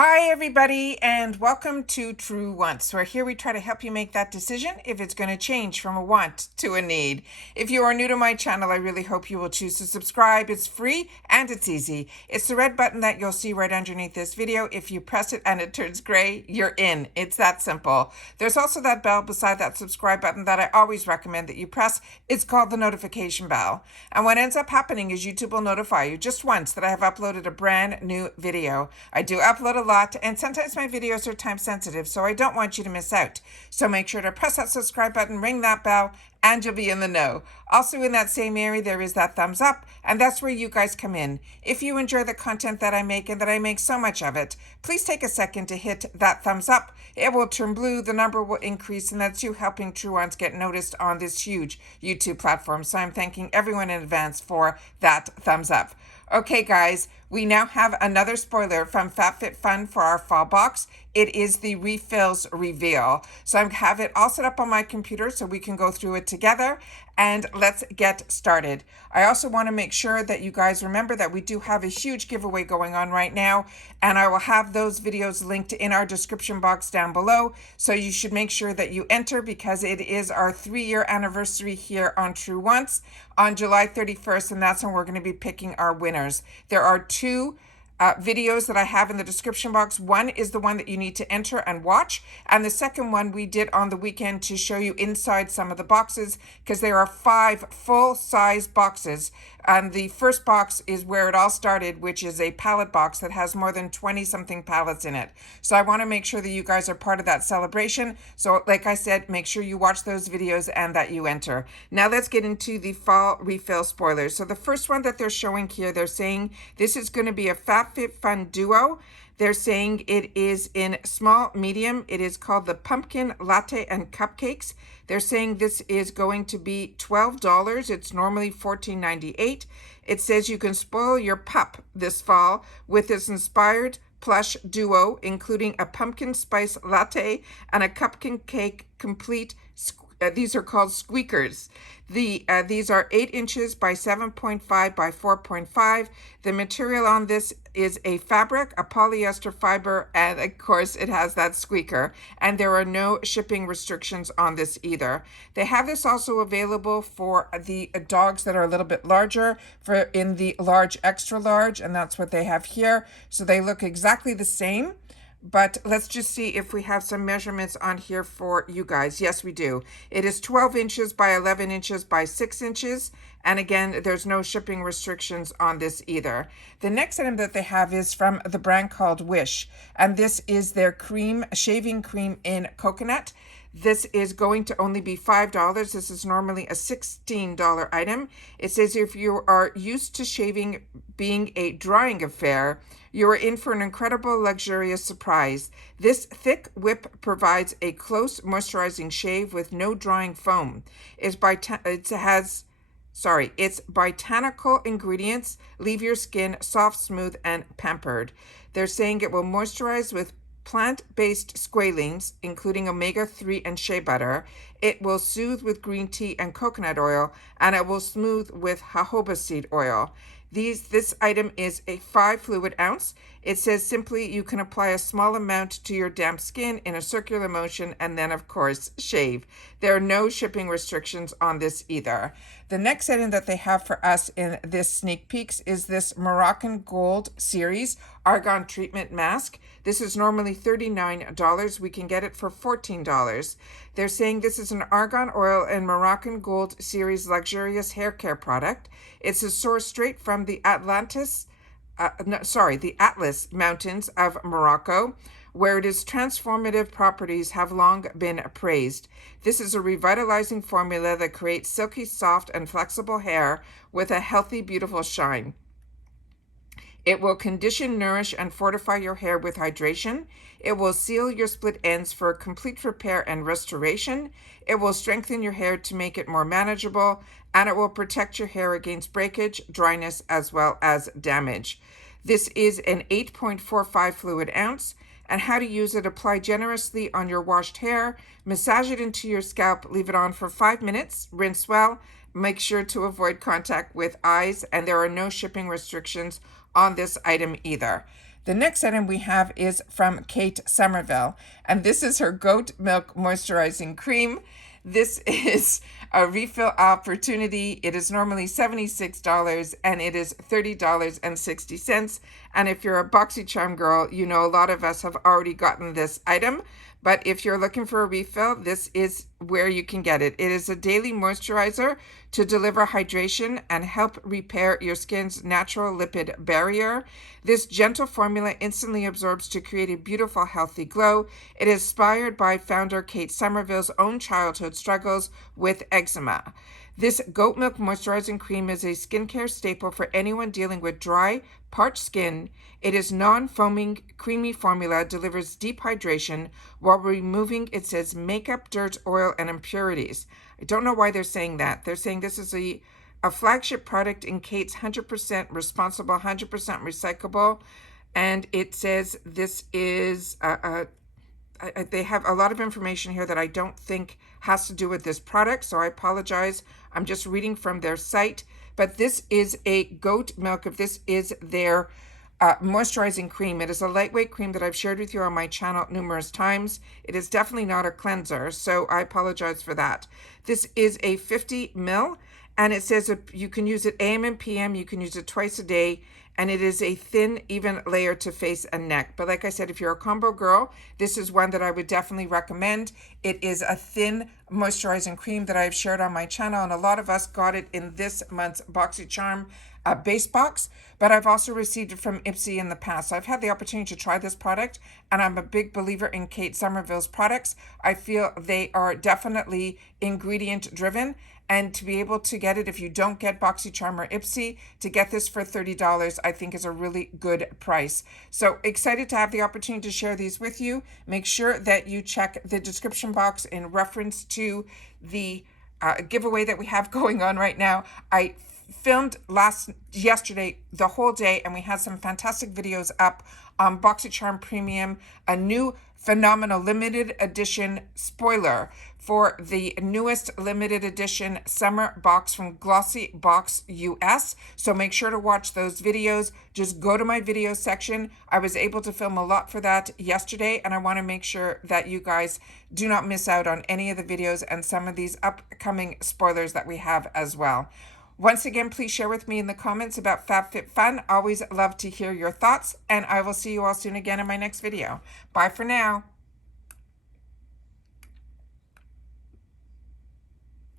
Hi, everybody, and welcome to True Wants, where here we try to help you make that decision if it's going to change from a want to a need. If you are new to my channel, I really hope you will choose to subscribe. It's free and it's easy. It's the red button that you'll see right underneath this video. If you press it and it turns gray, you're in. It's that simple. There's also that bell beside that subscribe button that I always recommend that you press. It's called the notification bell. And what ends up happening is YouTube will notify you just once that I have uploaded a brand new video. I do upload a lot, and sometimes my videos are time sensitive, so I don't want you to miss out. So make sure to press that subscribe button, ring that bell, and you'll be in the know. Also in that same area, there is that thumbs up, and that's where you guys come in. If you enjoy the content that I make, and that I make so much of it, please take a second to hit that thumbs up. It will turn blue, the number will increase, and that's you helping True Ones get noticed on this huge YouTube platform. So I'm thanking everyone in advance for that thumbs up. Okay, guys, we now have another spoiler from FabFitFun for our fall box. It is the refills reveal. So I have it all set up on my computer so we can go through it together, and let's get started. I also want to make sure that you guys remember that we do have a huge giveaway going on right now, and I will have those videos linked in our description box down below. So you should make sure that you enter, because it is our 3-year anniversary here on True Wants on July 31st, and that's when we're going to be picking our winners. There are two videos that I have in the description box. One is the one that you need to enter and watch, and the second one we did on the weekend to show you inside some of the boxes, because there are 5 full-size boxes, and the first box is where it all started, which is a pallet box that has more than 20-something pallets in it. So I want to make sure that you guys are part of that celebration. So like I said, make sure you watch those videos and that you enter. Now let's get into the fall refill spoilers. So the first one that they're showing here, they're saying this is going to be a FabFitFun duo. They're saying it is in small, medium. It is called the Pumpkin Latte and Cupcakes. They're saying this is going to be $12. It's normally $14.98. It says you can spoil your pup this fall with this inspired plush duo, including a pumpkin spice latte and a cupcake complete. These are called squeakers. These are 8 inches by 7.5 by 4.5. The material on this is a fabric, a polyester fiber, and of course it has that squeaker. And there are no shipping restrictions on this either. They have this also available for the dogs that are a little bit larger, for in the large, extra large, and that's what they have here. So they look exactly the same. But let's just see if we have some measurements on here for you guys. Yes, we do. It is 12 inches by 11 inches by 6 inches. And again, there's no shipping restrictions on this either. The next item that they have is from the brand called Wish. And this is their shaving cream in coconut. This is going to only be $5. This is normally a $16 item. It says if you are used to shaving being a drying affair, you are in for an incredible, luxurious surprise. This thick whip provides a close, moisturizing shave with no drying foam. Its botanical ingredients leave your skin soft, smooth, and pampered. They're saying it will moisturize with plant-based squalene, including omega-3 and shea butter. It will soothe with green tea and coconut oil, and it will smooth with jojoba seed oil. This item is a 5 fluid ounce. It says simply you can apply a small amount to your damp skin in a circular motion and then, of course, shave. There are no shipping restrictions on this either. The next item that they have for us in this sneak peeks is this Moroccan Gold series argan treatment mask. This is normally $39. We can get it for $14. They're saying this is an argan oil and Moroccan Gold series luxurious hair care product. It's a sourced straight from the Atlas Mountains of Morocco, where its transformative properties have long been praised. This is a revitalizing formula that creates silky, soft, and flexible hair with a healthy, beautiful shine. It will condition, nourish, and fortify your hair with hydration. It will seal your split ends for complete repair and restoration. It will strengthen your hair to make it more manageable, and it will protect your hair against breakage, dryness, as well as damage. This is an 8.45 fluid ounce. And how to use it: apply generously on your washed hair, massage it into your scalp, leave it on for 5 minutes, rinse well, make sure to avoid contact with eyes, and there are no shipping restrictions on this item either. The next item we have is from Kate Somerville, and this is her goat milk moisturizing cream. This is a refill opportunity. It is normally $76 and it is $30.60. And if you're a BoxyCharm girl, you know a lot of us have already gotten this item. But if you're looking for a refill, this is where you can get it. It is a daily moisturizer to deliver hydration and help repair your skin's natural lipid barrier. This gentle formula instantly absorbs to create a beautiful, healthy glow. It is inspired by founder Kate Somerville's own childhood struggles with eczema. This goat milk moisturizing cream is a skincare staple for anyone dealing with dry, parched skin. It is non-foaming, creamy formula, delivers deep hydration while removing, it says, makeup, dirt, oil, and impurities. I don't know why they're saying that. They're saying this is a flagship product in Kate's 100% responsible, 100% recyclable. And it says this is they have a lot of information here that I don't think has to do with this product, so I apologize. I'm just reading from their site. But this is a goat milk. If this is their moisturizing cream, it is a lightweight cream that I've shared with you on my channel numerous times. It is definitely not a cleanser, so I apologize for that. This is a 50 ml, and it says you can use it AM and PM. You can use it twice a day. And it is a thin, even layer to face and neck. But like I said, if you're a combo girl, this is one that I would definitely recommend. It is a thin moisturizing cream that I've shared on my channel, and a lot of us got it in this month's BoxyCharm base box, but I've also received it from Ipsy in the past. So I've had the opportunity to try this product, and I'm a big believer in Kate Somerville's products. I feel they are definitely ingredient driven, and to be able to get it, if you don't get BoxyCharm or Ipsy, to get this for $30, I think is a really good price. So excited to have the opportunity to share these with you. Make sure that you check the description box in reference to the giveaway that we have going on right now. I filmed yesterday the whole day, and we had some fantastic videos up on BoxyCharm Premium, a new phenomenal limited edition spoiler for the newest limited edition summer box from Glossy Box US. So make sure to watch those videos. Just go to my video section. I was able to film a lot for that yesterday, and I want to make sure that you guys do not miss out on any of the videos and some of these upcoming spoilers that we have as well. Once again, please share with me in the comments about FabFitFun. Always love to hear your thoughts, and I will see you all soon again in my next video. Bye for now.